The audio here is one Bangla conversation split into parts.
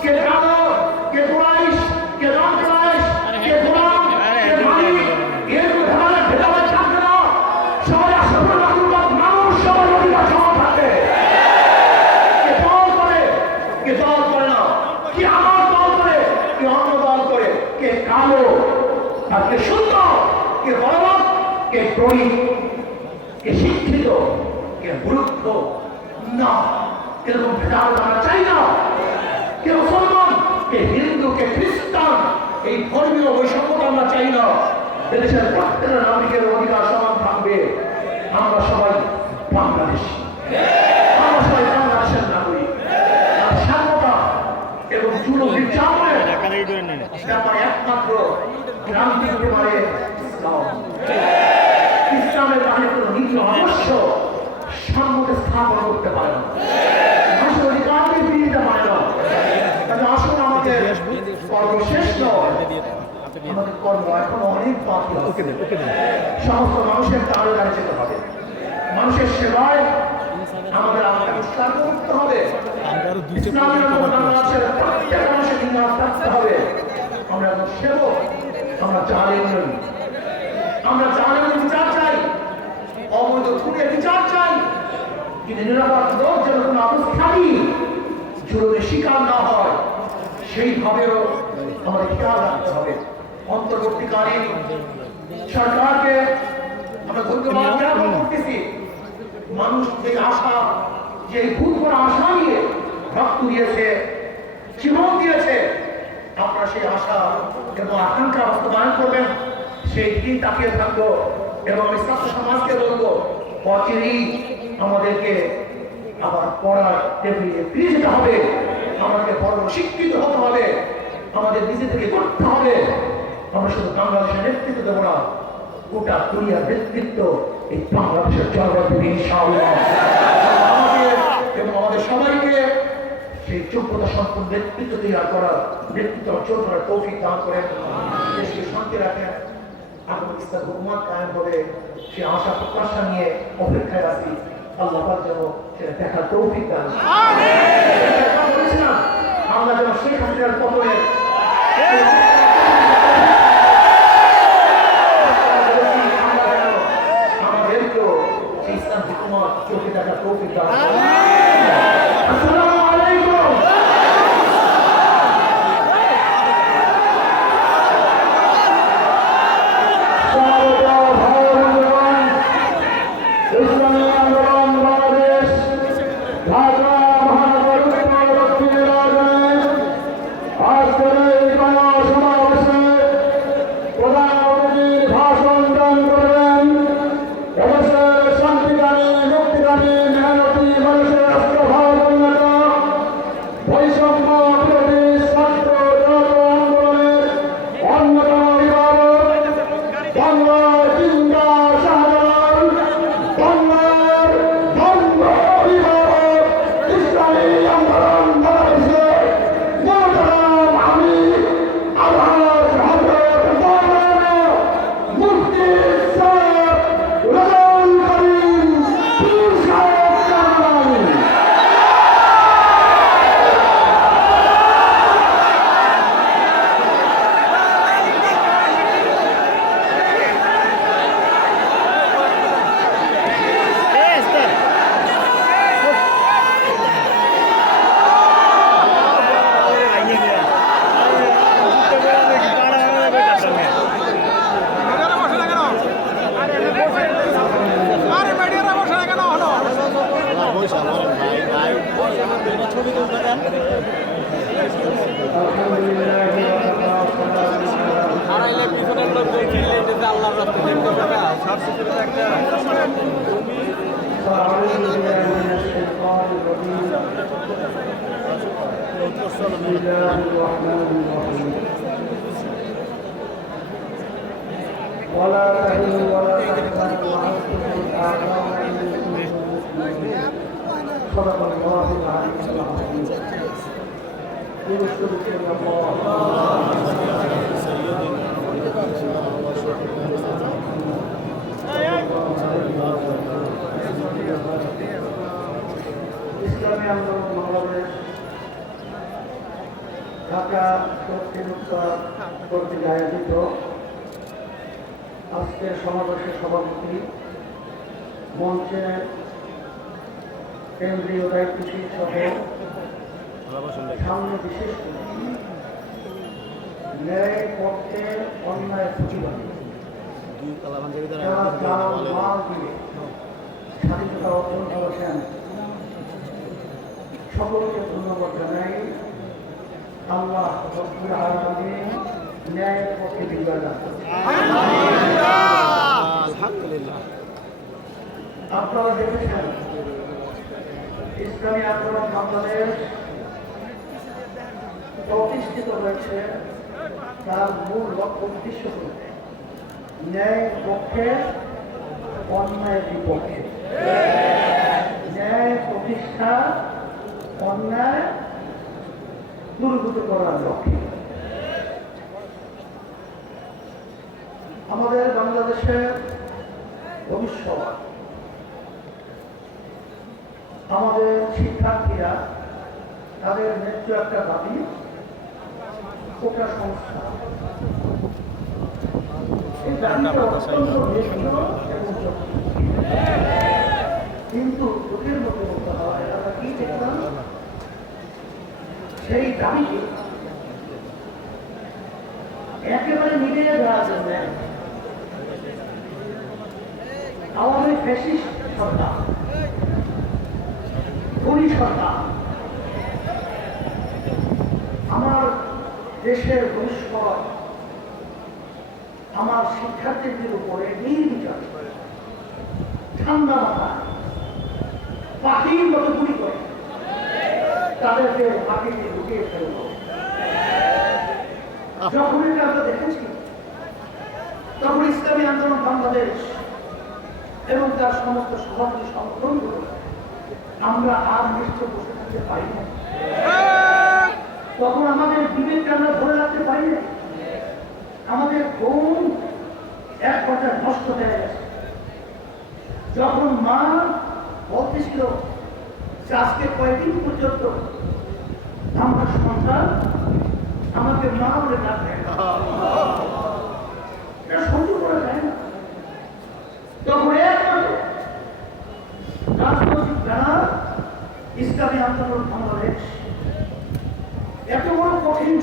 কে কালো কে কুরাইশ? কে নন কুরাইশ? কে গোলাম কে মালিক? এর মধ্যে আমাদের ভেদাভেদ থাকবে না। সবাই আসলে রাহুলবাদ মানুষ সবার অধিকার সমান থাকবে কে দল করে? কে দল করে না? কে আমার দল করে? কে অন্য দল করে? কে কালো? আর কে সুন্দর? কে বলবান? কে গরিব কে শিক্ষিত? কে মূর্খ না এরকম ভেদাভেদ আমরা চাই না। কে মুসলমান, কে হিন্দু, কে খ্রিস্টান, এই ধর্মীয় বৈষম্যতা আমরা চাই না। এদেশের প্রত্যেকটা নাগরিকের অধিকার সমান থাকবে। আমরা সবাই বাংলাদেশি। আমরা সবাই বাংলাদেশের নাগরিক। আর স্বাধীনতা এবং নেন এটা আমার একমাত্র ক্রান্তি হতে পারে ইসলামের বাহিরে কোনো নীতি অবশ্য সাম্যকে স্থাপন করতে পারে না মানুষের অধিকারকে ফিরিয়ে দিতে পারে না তাহলে আসুন আমাদের কর্ম শেষ নয় আমাদের কর্ম এখনও অনেক বাকি। সমস্ত মানুষের দাঁড়িয়ে যেতে হবে। মানুষের সেবায় আমাদের আত্মাকে উৎসাহ করতে হবে। ইসলামের বাংলাদেশের প্রত্যেক মানুষের দিন থাকতে হবে। আমরা সেবক আমরা জানেন আমরা জানেন বিচার চাই অবৈধ খুঁড়ে বিচার চাই। কিন্তু নিরাপদ লোক যেন কোনো অবস্থানই জুলুমের শিকার না হয় সেইভাবেও আমাদের খেয়াল রাখতে হবে। অন্তর্বর্তীকালীন সরকারকে আমরা ধন্যবাদ জ্ঞাপন করতেছি মানুষ যে আশা যে ভূত করা আশা নিয়ে রক্ত দিয়েছে জীবন দিয়েছে আপনারা সেই আশা এবং আকাঙ্ক্ষা বাস্তবায়ন করবেন। সেই দিন তাকিয়ে থাকব এবং আমি ছাত্র সমাজকে বলব অচিরেই আমাদেরকে আবার পড়ার টেবিলে ফিরে যেতে হবে। আমাদেরকে বড় শিক্ষিত হতে হবে। আমাদের নিজে থেকে করতে হবে। আমরা শুধু বাংলাদেশের নেতৃত্ব দেবো না। গোটা দুনিয়ার নেতৃত্ব এই বাংলাদেশের জনগণ এবং আমাদের সবাইকে সেই যোগ্যতা সম্পন্ন নেতৃত্ব তৈরি করার নেতৃত্ব অর্জন করার তৌফিক দান করেন। দেশকে শান্তি রাখেন। আগামী ইসলাম হুকুমত কায়েম হবে। সে আশা প্রত্যাশা নিয়ে অপেক্ষায় আছি। আল্লাহ যেন সেটা দেখার তৌফিক দান ولا تهنوا ولا تحزنوا وانتم الاعلام صدق الله العلي العظيم يرشدكم الله ইসলামী আন্দোলন বাংলাদেশ ঢাকা দক্ষিণ কর্তৃক আয়োজিত আজকের সমাবেশের সভাপতি মঞ্চের কেন্দ্রীয় দায়িত্বশীল সহ সামনে বিশেষ ন্যায় পক্ষে অন্যায় প্রতিবাদী স্বাধীনতা অর্জন করেছেন সকলকে ধন্যবাদ জানাই। আল্লাহ রব্বুল আলামিন ন্যায়ের পক্ষে বিজয় লাভ করুন। আপনারা দেখেছেন, ইসলামী আন্দোলন বাংলাদেশ প্রতিষ্ঠিত হয়েছে, তার মূল লক্ষ্য উদ্দেশ্য হল ন্যায় পক্ষে অন্যায় বিপক্ষে ন্যায় প্রতিষ্ঠা, অন্যায় দূরীভূত করার লক্ষ্যে আমাদের বাংলাদেশের ভবিষ্যৎ। আমাদের শিক্ষার্থীরা তাদের ন্যায্য একটা দাবি কোটা সংস্থা। কিন্তু দুঃখের মধ্যে বলতে হয়, আমরা কি দেখলাম? সেই দাবিকে একেবারে মিলিয়ে আওয়ামী সরকার সরকার, আমার দেশের ভবিষ্যৎ আমার শিক্ষার্থীদের উপরে নির্বিচার, ঠান্ডা মাথা পাখির মতো গুলি তাদেরকে লুকিয়ে ফেলল। যখন এটা আমরা দেখেছি, তখন ইসলামী আন্দোলন বাংলাদেশ এবং তার সমস্ত সভাপতি সংগঠনগুলো আমরা আর নিশ্চয় বসে থাকতে পারি না। তখন আমাদের বিবেককে আমরা ধরে রাখতে পারি না। আমাদের ঘুম এক কথায় নষ্ট হয়ে গেছে। যখন মা বলতেছিল যে আজকে কয়েকদিন পর্যন্ত আমার সন্তান, আমাকে মা বলে ডাকবে এটা সহ্য করা যায় না। এত বড় কঠিন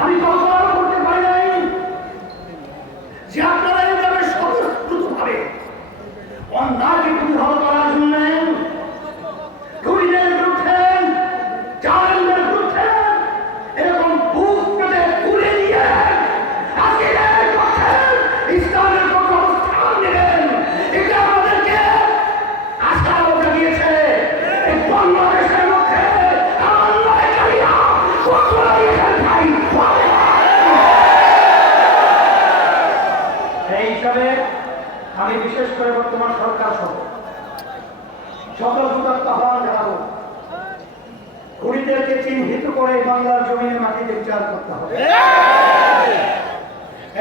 আমি কল্পনা করতে পারি নাই যে আপনারা এইভাবে স্বতঃস্ফূর্তভাবে ভাবে প্রতিহত খুনিদেরকে চিহ্নিত করে বাংলার জমিনে মাটিতে বিচার করতে হবে।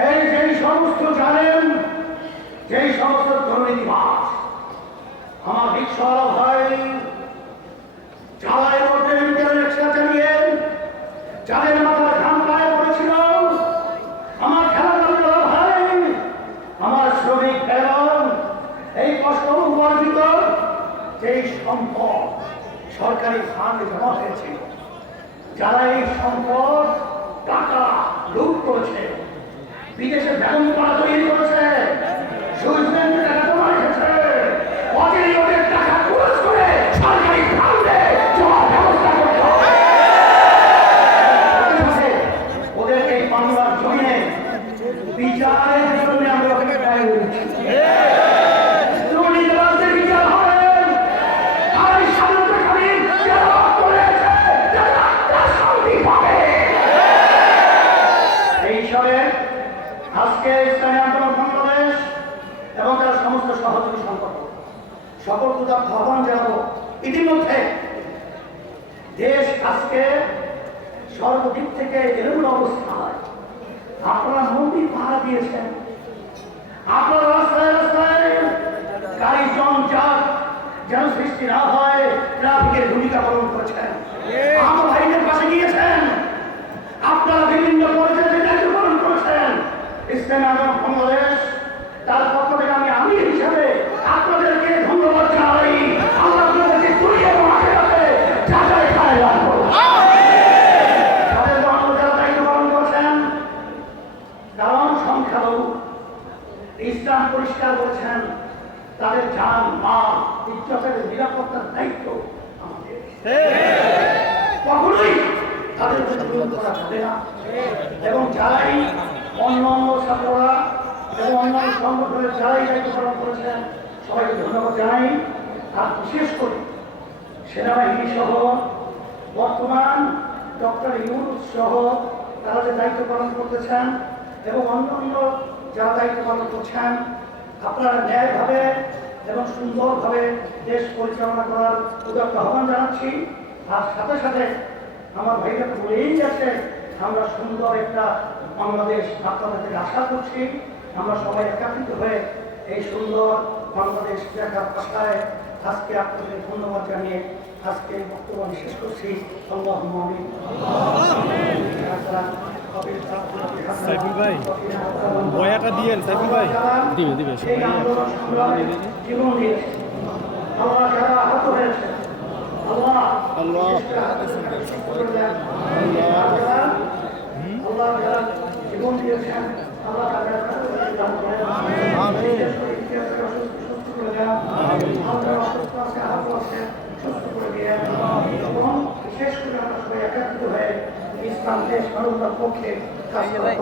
এই যেই সমস্ত জানেন যেই সমস্ত দুর্নীতিবাস আমার বিশ্বর ভাই মধ্যে রিক্সা চালিয়ে, যাদের মাথার ঘাম পায়ে পড়েছিল আমার খেলাধুলা ভাই আমার শ্রমিক ফেরন এই কষ্ট উপার্জিত যেই সম্পদ সরকারি ফান্ড জমা হয়েছিল যারা এই সম্পদ টাকা লুট করেছে, বিদেশে ব্যাংক করা তৈরি করেছে ওদের এই বিচারের জন্য আমরা ওখানে দায়ী হয়েছি দুর্নীতিবাজদের বিচার হবে আর এই স্বাধীনতাকামী যারা রক্ত রয়েছে, যারা তারা শান্তি পাবে। এই হিসাবে আজকে ইসলামী আন্দোলন বাংলাদেশ এবং তার সমস্ত সহযোগী সংগঠন সকল পূজার আহ্বান জানাব ইতিমধ্যে দেশ আজকে সর্বদিক থেকে এরকম অবস্থায় আপনার মন্দির ভাড়া দিয়েছেন। আপনার রাস্তায় রাস্তায় গাড়ি জঞ্জাট যেন সৃষ্টি না হয় ট্রাফিকের ভূমিকা পালন করছেন। আমার ভাইদের পাশে গিয়েছেন আপনারা বিভিন্ন পর্যায়ে দায়িত্ব পালন করেছেন ইসলামী আন্দোলন বাংলাদেশ তার পক্ষ থেকে আমি আমি হিসাবে আপনাদেরকে ধন্যবাদ জানাই আল্লাহ আপনাদেরকে তুলিয়ে এবং আখেরাতে যাচাই খায় লাভ করুন তাদের জন্য যারা দায়িত্ব পালন করছেন কারণ সংখ্যালঘু ইসলাম পরিষ্কার করেছেন তাদের জান, মাল, ইজ্জতের নিরাপত্তার দায়িত্ব কখনোই তাদের করা না। এবং যারাই অন্য অন্য ছাত্ররা এবং অন্যান্য সংগঠনের যারাই দায়িত্ব পালন করেছেন, সবাইকে ধন্যবাদ জানাই। আর বিশেষ করে সেনাবাহিনী সহ বর্তমান ডক্টর ইউনুস সহ তারা যে দায়িত্ব পালন করতেছেন এবং অন্যান্য যারা দায়িত্ব পালন করছেন। আপনারা ন্যায়ভাবে এবং সুন্দরভাবে দেশ পরিচালনা করার উদাত্ত আহ্বান জানাচ্ছি। আর সাথে সাথে আমার ভাইরা বলেই গেছে, আমরা সুন্দর একটা বাংলাদেশ আপনাদের আশা করছি। আমরা সবাই একাত্রিত হয়ে এই সুন্দর বাংলাদেশ দেখার আশায় আজকে আপনাদের ধন্যবাদ জানিয়ে আজকে বক্তব্য শেষ করছি। আল্লাহ আমিন সাইফুল ভাই, বয়াটা দিয়েন, সাইফুল ভাই। দিবে, দিবে, আল্লাহ সুস্থ করে দিয়ে এবং বিশেষ করে আমরা সবাই একাত্রিত হয়ে ইসলাম দেশ মানবতার পক্ষে কাজ করার